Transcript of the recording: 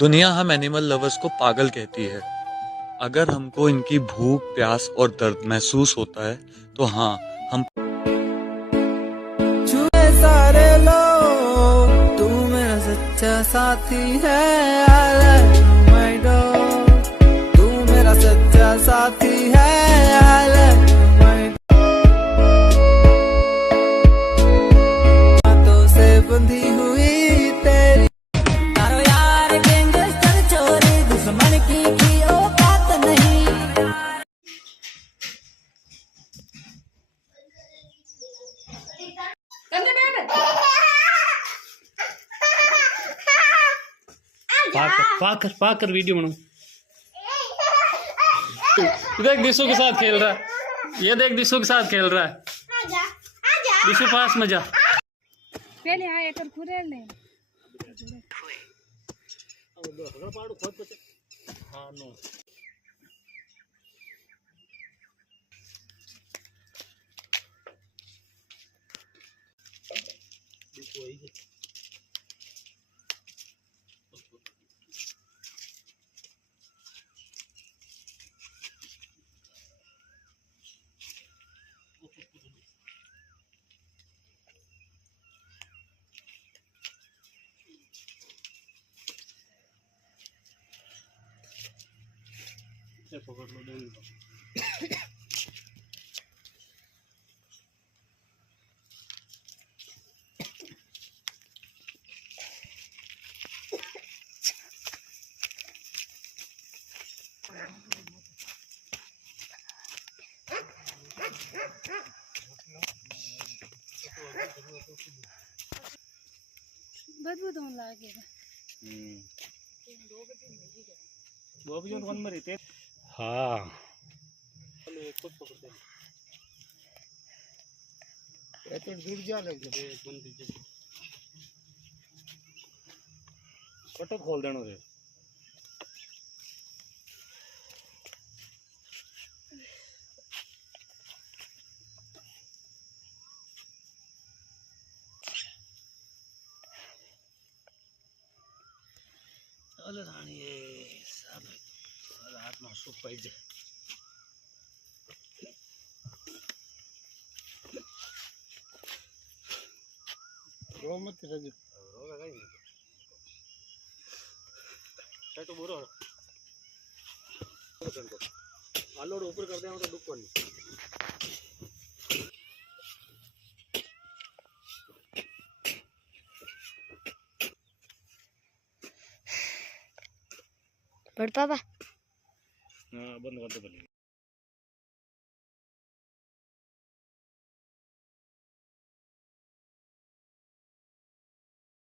दुनिया हम animal lovers को पागल कहती है। अगर हमको इनकी भूख, प्यास और दर्द महसूस होता है तो हाँ, हम सारे लोग तू मेरा सच्चा साथी है। I love you my dog, तू मेरा सच्चा साथी है। I love you my dog, हाथों से बंधी हुई तेरी तारो यार गैंगस्टर चोरी दुश्मन की औकात नहीं। पाकर वीडियो बनाओ। देख दिशु के साथ खेल रहा है, ये देख दिशु के साथ खेल रहा है। दिशु पास में जा। पहले आए तो खुरे ले हाँ नो पकड़ लो देंगे। बदबू तो लगेगा। 2 बजे वन में रहते। हाँ तो दूर जा लगे कटो खोल देना रे। चल रानी सब रात में सुख पाई जाए। रो मत रजू रोगा कहीं तो बुरा आलोड ऊपर कर दे तो दुख को नहीं। पढ़ पापा हाँ बंद कर दो।